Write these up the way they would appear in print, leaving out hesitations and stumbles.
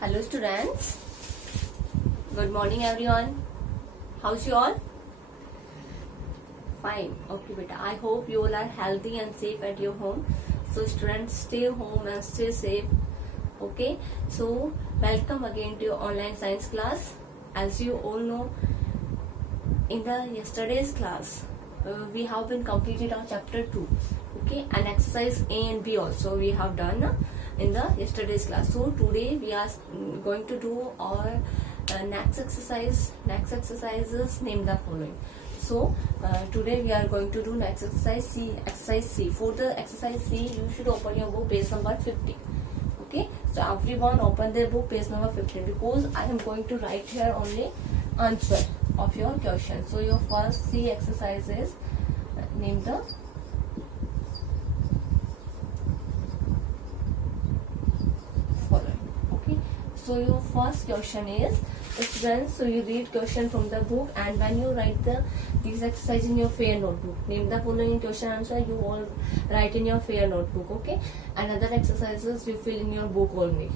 Hello students, good morning everyone. How's you all? Fine. Okay beta, I hope you all are healthy and safe at your home. So students, stay home and stay safe. Okay, so welcome again to your online science class. As you all know, in the yesterday's class we have been completed our chapter 2. Okay, and exercise A and B also we have done in the yesterday's class. So today we are going to do our next exercise. Next exercises, name the following. So today we are going to do next exercise C. Exercise C. For the exercise C, you should open your book page number 50. Okay, so everyone open their book page number 15 because I am going to write here only answer of your question. So your first C exercise is name the following. Okay, so your first question is students, so you read question from the book, and when you write these exercise in your fair notebook, name the following question answer you all write in your fair notebook. Okay, and other exercises you fill in your book only.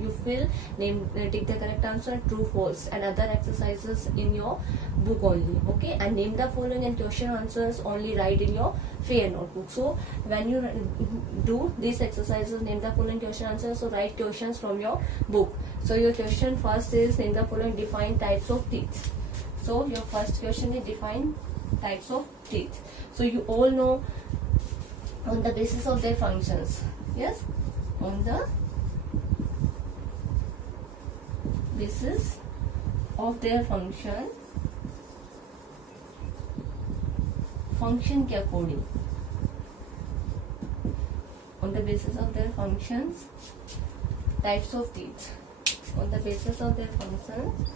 You fill, name, take the correct answer, true, false, and other exercises in your book only. Okay, and name the following and question answers only write in your fair notebook. So when you do these exercises, name the following question answers, so write questions from your book. So your question first is name the following, define types of teeth. So your first question is define types of teeth. So you all know on the basis of their functions. Yes, on the basis of their function के according, on the basis of their functions, types of teeth, on the basis of their functions,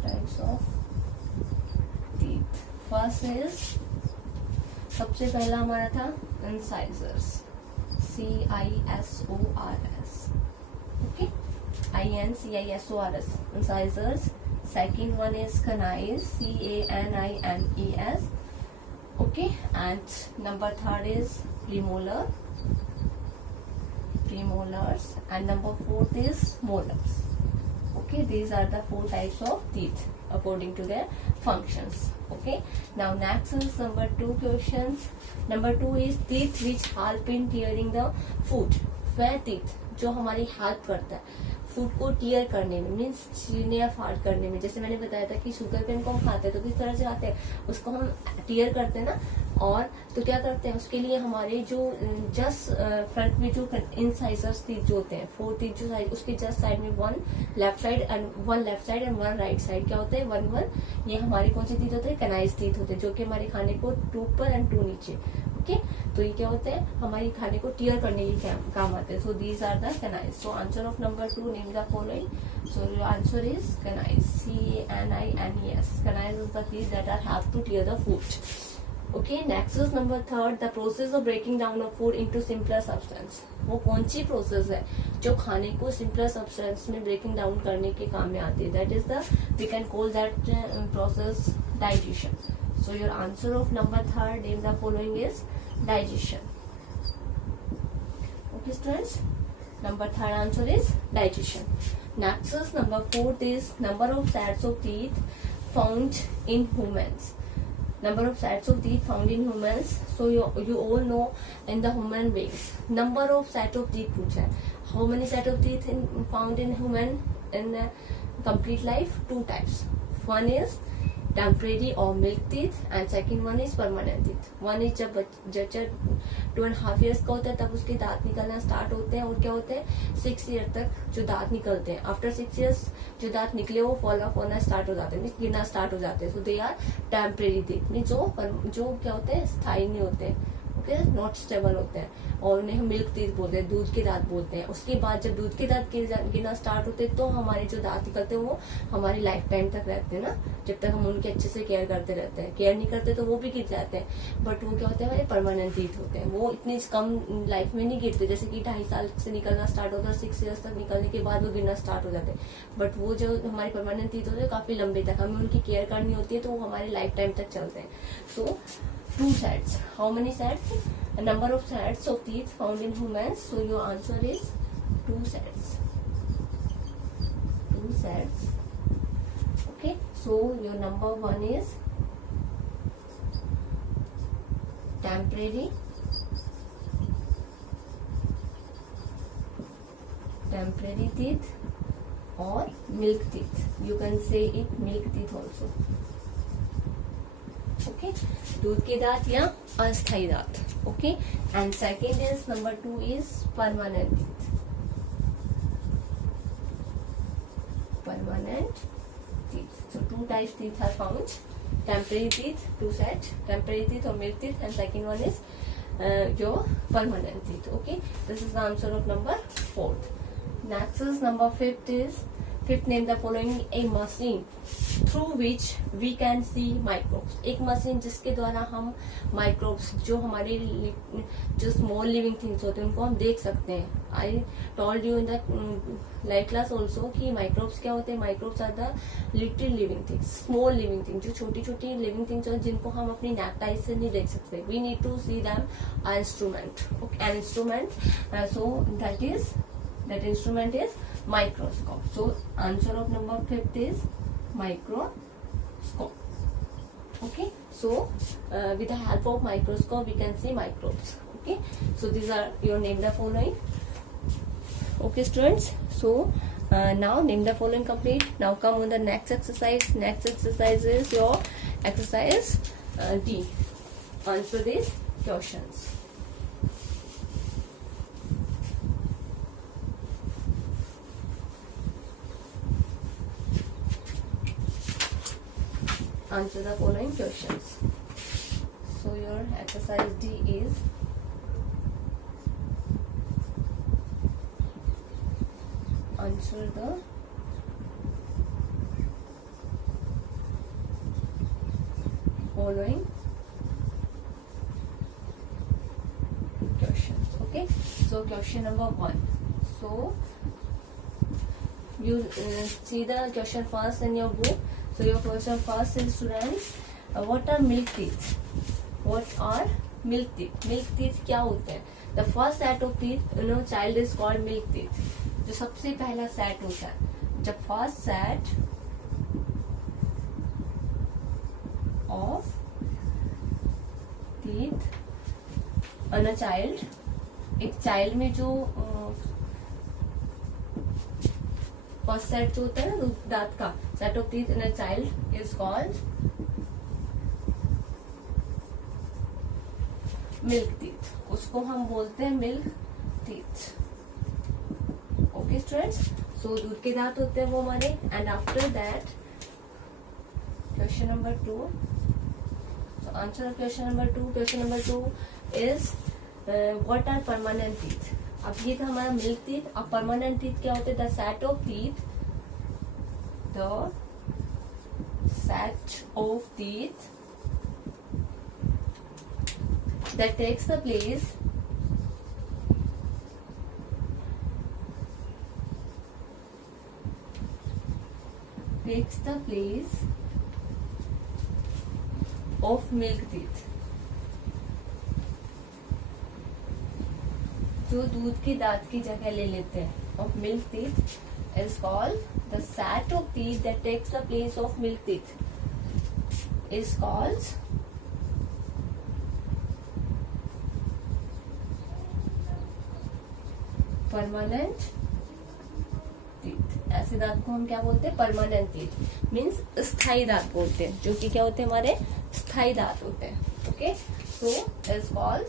types of teeth. First is सबसे पहला हमारा था incisors, CISORS. Okay, INCISORS, incisors. Second one is canines, CANINES. Okay, and number third is premolars, and number fourth is molars. Okay, these are the four types of teeth according to their functions. Okay, now next is number 2 questions. Number 2 is teeth which help in tearing the food. वह teeth जो हमारी हेल्प करता है फूड को टीयर करने में, मीन्स छीलने या फाड़ करने में. जैसे मैंने बताया था कि शुगर केन को हम खाते हैं तो किस तरह से खाते हैं, उसको हम टीयर करते हैं ना. और तो क्या करते हैं, उसके लिए हमारे जो जस्ट फ्रंट में जो इनसाइजर्स टीथ जो होते हैं, 4 टीथ जो साइड, उसके जस्ट साइड में one left side and one right side क्या होते हैं, 1 ये हमारे कौन से टीथ होते हैं, कैनाइज टीथ होते हैं, जो कि हमारे खाने को 2 ऊपर एंड 2 नीचे. ओके, तो ये क्या होते हैं, हमारी खाने को टीयर करने के काम आते हैं. So these are the canines. So answer of number 2, name the following. So your answer is canines, CANINES. Canines is the teeth that are have to tear the food. Okay, next is number 3, the process of breaking down of food into simpler substance. वो कौन सी प्रोसेस है जो खाने को simpler substance में breaking down करने के काम में आती है. That is the, we can call that process digestion. So your answer of number 3, name the following is digestion. Okay students, number 3 answer is digestion. Next is number 4 is number of sets of teeth found in humans. Number of sets of teeth found in humans. So you all know in the human beings number of set of teeth पूछा है. How many set of teeth found in human in complete life? 2 types. One is temporary or milk teeth and second one is permanent teeth. One is जब 2.5 years का होता है तब उसके दांत निकलना स्टार्ट होते हैं, और क्या होते हैं 6 year तक जो दांत निकलते हैं. आफ्टर 6 years जो दांत निकले वो फॉल ऑफ होना स्टार्ट हो जाते हैं, मीन्स गिरना स्टार्ट हो जाते हैं. So they are temporary teeth, means जो क्या होते हैं, स्थायी नहीं होते हैं. ओके, नॉट स्टेबल होते हैं, और उन्हें हम मिल्क टीथ बोलते हैं, दूध के दांत बोलते हैं. उसके बाद जब दूध के दांत गिरना स्टार्ट होते हैं तो हमारे जो दांत निकलते हैं वो हमारी लाइफ टाइम तक रहते हैं ना, जब तक हम उनकी अच्छे से केयर करते रहते हैं. केयर नहीं करते तो वो भी गिर जाते हैं, बट वो क्या होते हैं, हमारे परमानेंट टीथ होते हैं. वो इतनी कम लाइफ में नहीं गिरते, जैसे कि 2.5 साल से निकलना स्टार्ट होता है, 6 years तक निकलने के बाद वो गिरना स्टार्ट हो जाते हैं. बट वो जो हमारे परमानेंट टीथ होते हैं काफी लंबे तक हमें उनकी केयर करनी होती है, तो वो हमारे लाइफ टाइम तक चलते हैं. सो 2 sets. How many sets? A number of sets of teeth found in humans. So your answer is two sets. Okay, so your number one is temporary teeth or milk teeth. You can say it milk teeth also. Okay, दूध के दांत या अस्थायी दांत. Okay, and second is number two is permanent teeth. So two types teeth are found. Temporary teeth, two sets, temporary teeth or milk teeth, and second one is your permanent teeth. Okay, this is the answer of number fourth. Next is number fifth, name the following a machine through which we can see microbes. एक मशीन जिसके द्वारा हम माइक्रोब्स, जो हमारे जो small living things होते हैं, उनको हम देख सकते हैं. I told you in the light class also कि माइक्रोब्स क्या होते हैं. Microbes are the little living things, small living things, जो छोटी छोटी लिविंग थिंग्स हैं जिनको हम अपनी नेक्ड आइज से नहीं देख सकते. We need to see them instrument. An instrument, so that instrument is microscope. So answer of number fifth is microscope. Okay, so with the help of microscope we can see microbes. Okay, so these are your name the following. Okay students, so now name the following complete. Now come on the next exercise. Next exercise is your exercise D. Answer these questions. Answer the following questions. So your exercise D is answer the following questions. Okay, so question number 1. So you see the question first in your book. So your question first is students, what are milk teeth? What are milk teeth? Milk teeth क्या होते हैं? The first set of teeth, child is called milk teeth. जो सबसे पहला set होता है. जब first set of teeth on a child, एक child में जो फर्स्ट सेट जो होता है ना दांत का, set of teeth in a child is called milk teeth. उसको हम बोलते हैं milk teeth. Okay students, so दूध के दांत होते हैं वो हमारे. And after that question number 2. So answer of question number 2. Question number 2 is what are permanent teeth. अब ये था हमारा मिल्क टीथ. अब परमानेंट टीथ क्या होते हैं? The set of teeth that takes the place of milk teeth. जो दूध के दांत की जगह ले लेते हैं. of milk teeth is called the set of teeth that takes the place of milk teeth is called permanent teeth. ऐसे दांत को हम क्या बोलते हैं? Permanent teeth. मीन्स स्थायी दांत बोलते हैं, जो कि क्या होते हैं? हमारे स्थायी दांत होते हैं. Okay, so is called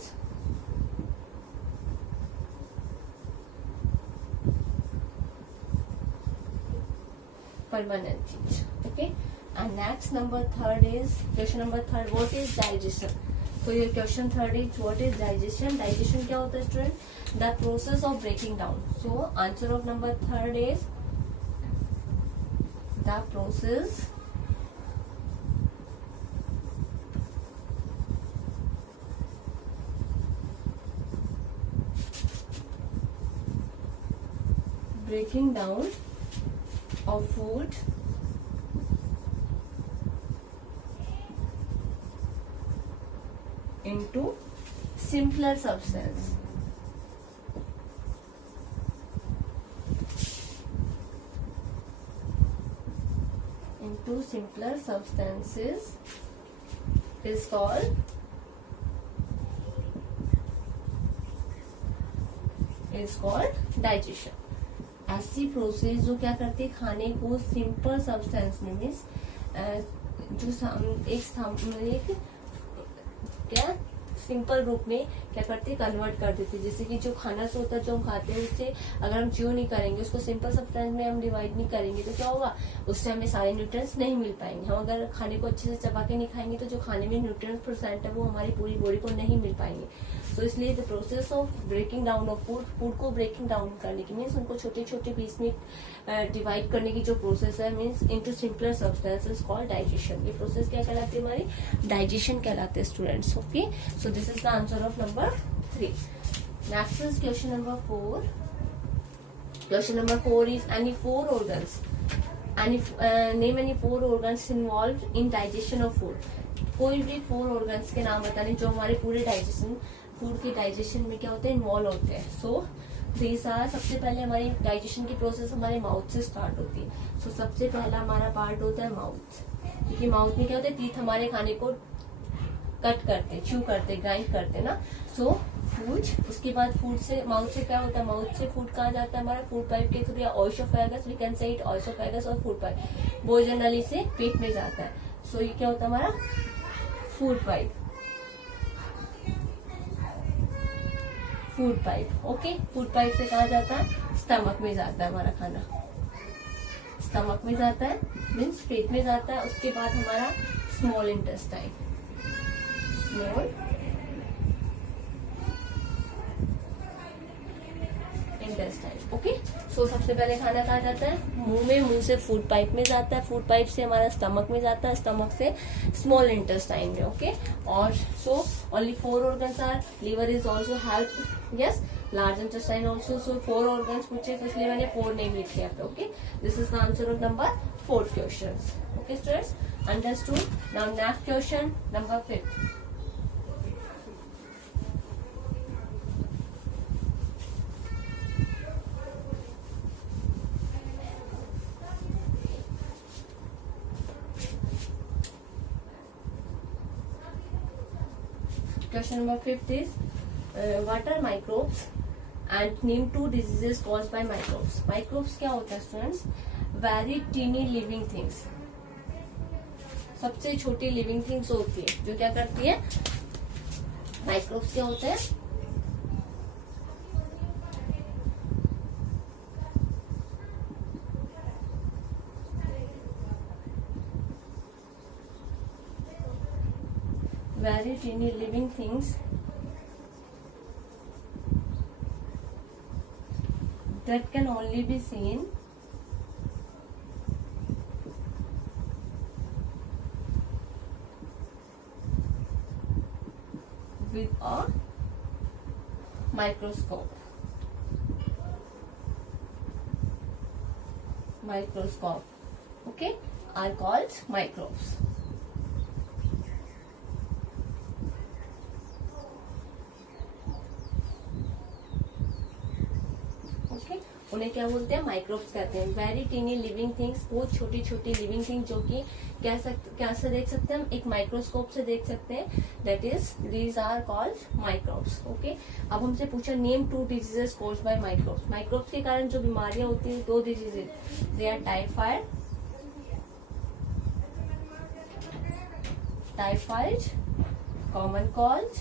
permanent teeth. Okay, and next number third is question number third. What is digestion? So your question third is what is digestion? Digestion क्या होता है student? The process of breaking down. So answer of number third is the process breaking down of food into simpler substance. into simpler substances is called digestion. ऐसी प्रोसेस जो क्या करती है, खाने को सिंपल सब्सटेंस में मीन्स जो एक क्या सिंपल रूप में क्या करते हैं, कन्वर्ट कर देते हैं. जैसे कि जो खाना से होता है जो हम खाते हैं उससे अगर हम च्यू नहीं करेंगे, उसको सिंपल सब्सटेंस में हम डिवाइड नहीं करेंगे तो क्या होगा, उससे हमें सारे न्यूट्रिएंट्स नहीं मिल पाएंगे. हम अगर खाने को अच्छे से चबा के नहीं खाएंगे तो जो खाने में न्यूट्रिएंट्स परसेंट है वो हमारी पूरी बॉडी को नहीं मिल पाएंगे. तो इसलिए the process of breaking down of food को ब्रेकिंग डाउन करने की मीन्स उनको छोटे छोटे पीस में डिवाइड करने की जो प्रोसेस है means into simpler substances called digestion. ये प्रोसेस क्या कहलाती है, हमारी डाइजेशन कहलाते हैं students. Okay, so this is the answer of number 3. Next is question number 4. Question number 4 is any 4 organs. Name any 4 organs involved in digestion of food. कोई भी 4 organs के नाम बताने जो हमारे पूरे डाइजेशन फूड के डाइजेशन में क्या होते हैं, इन्वॉल्व होते हैं. सो दीज आर, सबसे पहले हमारी डाइजेशन की प्रोसेस हमारे माउथ से स्टार्ट होती है. सो सबसे पहला हमारा पार्ट होता है माउथ, क्योंकि माउथ में क्या होता है, टीथ हमारे खाने को कट करते, च्यू करते, ग्राइंड करते ना. सो फूड, उसके बाद फूड से माउथ से क्या होता है, माउथ से फूड कहाँ जाता है, हमारा फूड पाइप के थ्रू या oesophagus, we can say it oesophagus और फूड पाइप भोजन नली से पेट में जाता है. सो ये क्या होता है, हमारा food pipe. Okay, food pipe से कहाँ जाता है, स्टमक में जाता है हमारा खाना. स्टमक में जाता है मीन्स पेट में जाता है. उसके बाद हमारा स्मॉल इंटेस्टाइन, ओके. सो सबसे पहले खाना कहाँ जाता है, मुंह में, मुंह से फूड पाइप में जाता है, फूड पाइप से हमारा स्टमक में जाता है, स्टमक से स्मॉल इंटेस्टाइन में. ओके, और so only 4 organs are, liver is also help, yes, large intestine also. So 4 organs पूछे तो इसलिए मैंने 4 नेम लिखे यहाँ पे. Okay, this is the answer of number 4 question. Okay students, understood. Now next question number 5. Question number 5 is what are microbes and name 2 diseases caused by microbes. Microbes क्या होता है students, very teeny living things, सबसे छोटी living things होती है जो क्या करती है. माइक्रोब्स क्या होते हैं, very teeny living things that can only be seen with a microscope. Okay, are called microbes. उन्हें क्या बोलते हैं, माइक्रोब्स कहते हैं. वेरी टीनी लिविंग थिंग्स, बहुत छोटी छोटी लिविंग थिंग जो कि क्या से देख सकते हैं हम, एक माइक्रोस्कोप से देख सकते हैं. That is these are called microbes. Okay, अब हमसे पूछा name 2 diseases caused by microbes. Microbes के कारण जो बीमारियां होती हैं 2 diseases, they are typhoid, common cold,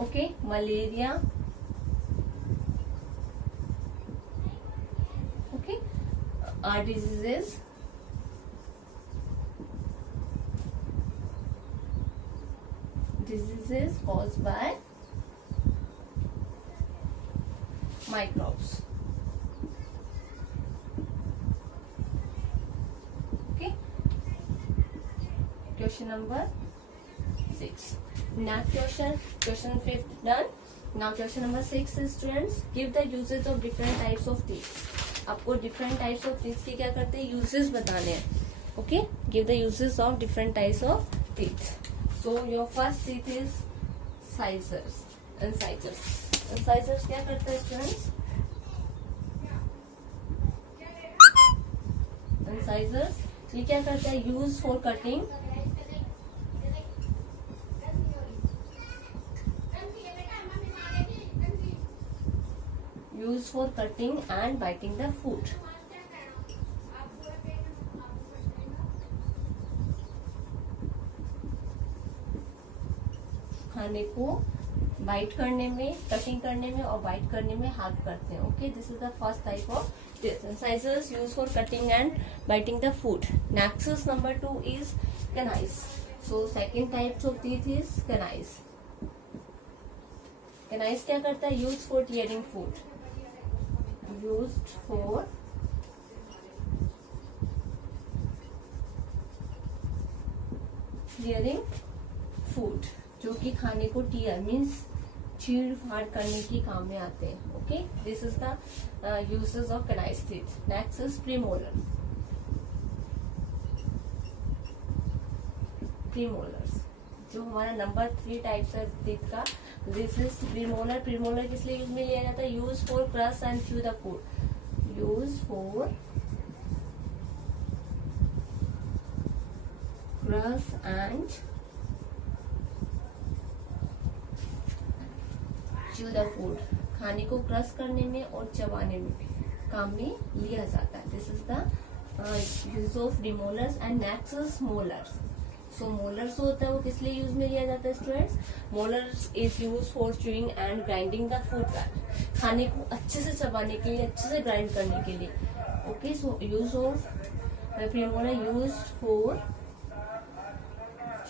okay, malaria. Okay, are diseases caused by microbes. Okay, question number 6. Next question 5th done. Now question number 6 is students, give the uses of different types of teeth. आपको different types of teeth के क्या करते हैं, uses बताने हैं. Okay, give the uses of different types of teeth. So your first teeth is incisors. Incisors क्या करते हैं students? इंसाइजर्स, ये क्या करता है, use for cutting and biting the food. खाने को बाइट करने में, कटिंग करने में और बाइट करने में हेल्प करते हैं। Okay, this is the first type of incisors use for cutting and biting the food. Next number 2 is canines. So second types of teeth is canines. Canines क्या करता है, use for tearing food, used for tearing food, जो कि खाने को tier means चीड़ फाड़ करने के काम में आते हैं। Okay, this is the uses of canines teeth. Next is premolar. Premolars जो हमारा नंबर 3 टाइप्स है टीथ का, दिस इज प्रीमोलर। प्रीमोलर किस लिए यूज में लिया जाता है, use for crush and chew the food, use for crush and chew the food, खाने को क्रश करने में और चबाने में काम में लिया जाता है। This is the use of premolars. And next is molars. सो मोलर्स होता है वो किस लिए यूज में लिया जाता है students, molars is use for chewing and grinding the food, खाने को अच्छे से चबाने के लिए, अच्छे से ग्राइंड करने के लिए। ओके, सो use of premolar use for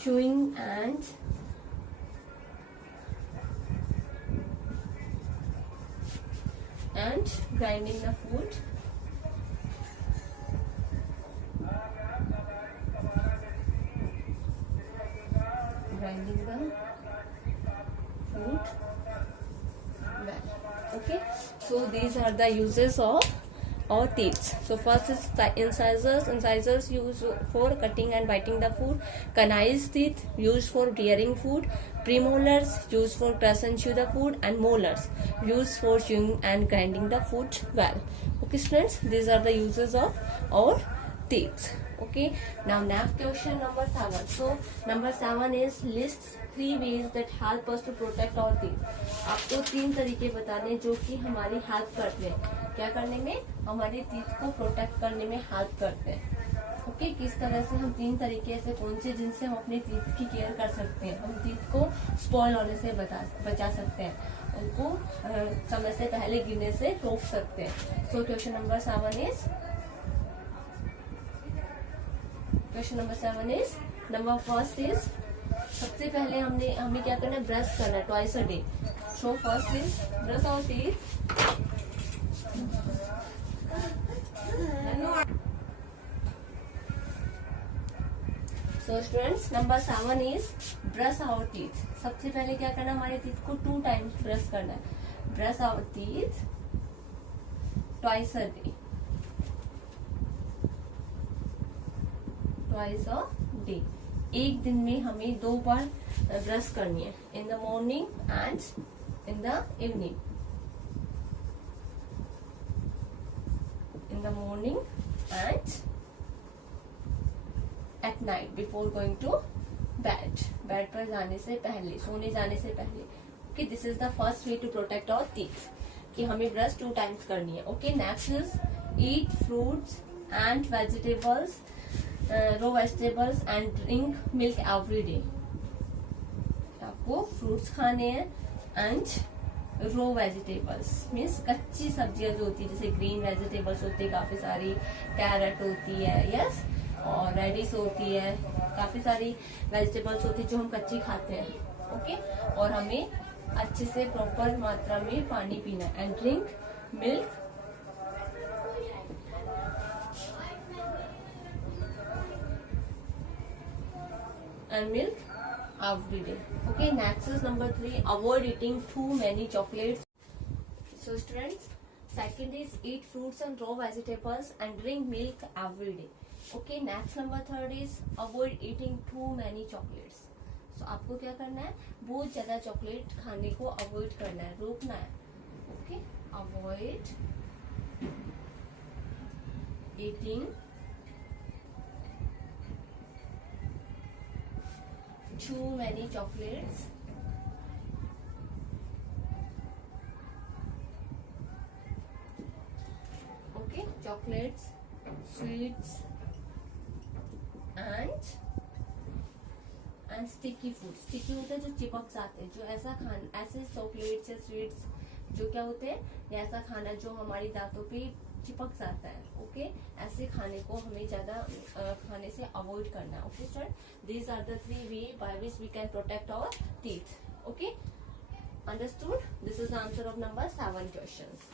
chewing and grinding the food, grinding the food well. Okay, so these are the uses of our teeth. So first is incisors. Incisors used for cutting and biting the food. Canines teeth used for tearing food. Premolars used for crush and chew the food. And molars used for chewing and grinding the food well. Okay students, these are the uses of our teeth. Okay, now next question number 7. So number 7 is list 3 ways that help us to protect our teeth. आपको 3 तरीके बताने जो कि हमारी हेल्प करते हैं, क्या करने में, हमारे टीथ को प्रोटेक्ट करने में हेल्प करते हैं। ओके, किस तरह से हम 3 तरीके से कौन से जिनसे हम अपने टीथ की केयर कर सकते हैं, हम टीथ को स्पॉइल होने से बचा सकते हैं, उनको समय से पहले गिरने से रोक सकते हैं। So question number 7 is number first is, सबसे पहले हमें क्या करना है, ब्रश करना है twice a day. So first is brush our teeth. So students, number 7 is brush our teeth. सबसे पहले क्या करना है, हमारे टीथ को 2 टाइम्स ब्रश करना है। Brush our teeth twice a day, twice a day. एक दिन में हमें 2 बार ब्रश करनी है, in the morning and in the evening. In the morning and at night before going to bed, bed पर जाने से पहले, सोने जाने से पहले। Okay, this is the first way to protect our teeth, कि हमें ब्रश 2 टाइम्स करनी है। Okay, next is eat fruits and vegetables, raw vegetables and drink milk every day. आपको फ्रूट्स खाने हैं एंड रो वेजिटेबल्स मीन्स कच्ची सब्जियां जो होती है, जैसे ग्रीन वेजिटेबल्स होती है काफी सारी, कैरेट होती है, यस, और रेडिश होती है, काफी सारी वेजिटेबल्स होती है जो हम कच्ची खाते हैं। ओके, और हमें अच्छे से प्रॉपर मात्रा में पानी पीना है and drink milk and milk every day. Okay, next is number 3, avoid eating too many chocolates. So students, second is eat fruits and raw vegetables and drink milk every day. Okay, next number 3 is avoid eating too many chocolates. So आपको क्या करना है, बहुत ज्यादा चॉकलेट खाने को अवॉइड करना है, रोकना है। Okay, avoid eating too many chocolates. Okay, chocolates, sweets, and sticky food. Sticky होते हैं जो चिपक जाते हैं, जो ऐसा खाना, ऐसे चॉकलेट्स या स्वीट्स जो क्या होते हैं, या ऐसा खाना जो हमारी दांतों पे चिपक जाता है. ओके, ऐसे खाने को हमें ज्यादा खाने से अवॉइड करना है. Okay student, these are the 3 way by which we can protect our teeth. Okay, understood? This is the answer of number 7 questions.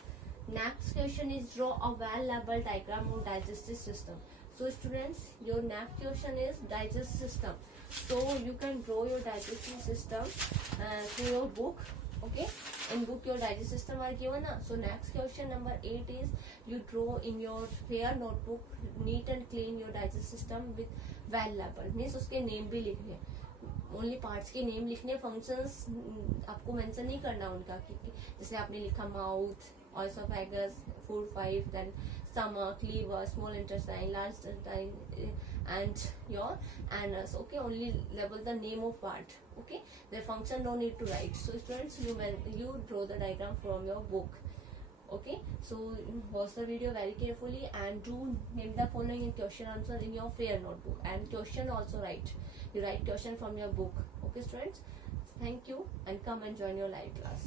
Next question is draw a well-labeled diagram of digestive system. So students, your next question is digestive system. So you can draw your digestive system through your book. Okay, in book your digestive system are given na. So next question number 8 is you draw in your fair notebook neat and clean your digestive system with well-labeled. Means उसके name भी लिखने, only parts के name लिखने, functions आपको mention नहीं करना उनका, क्योंकि जैसे आपने लिखा mouth, oesophagus, food pipe, then stomach, liver, small intestine, large intestine and your anus. Okay, only label the name of part. Okay, the function no need to write. So students, you draw the diagram from your book. Okay, so watch the video very carefully and do name the following question answer in your fair notebook, and question also write. You write question from your book. Okay students, thank you and come and join your live class.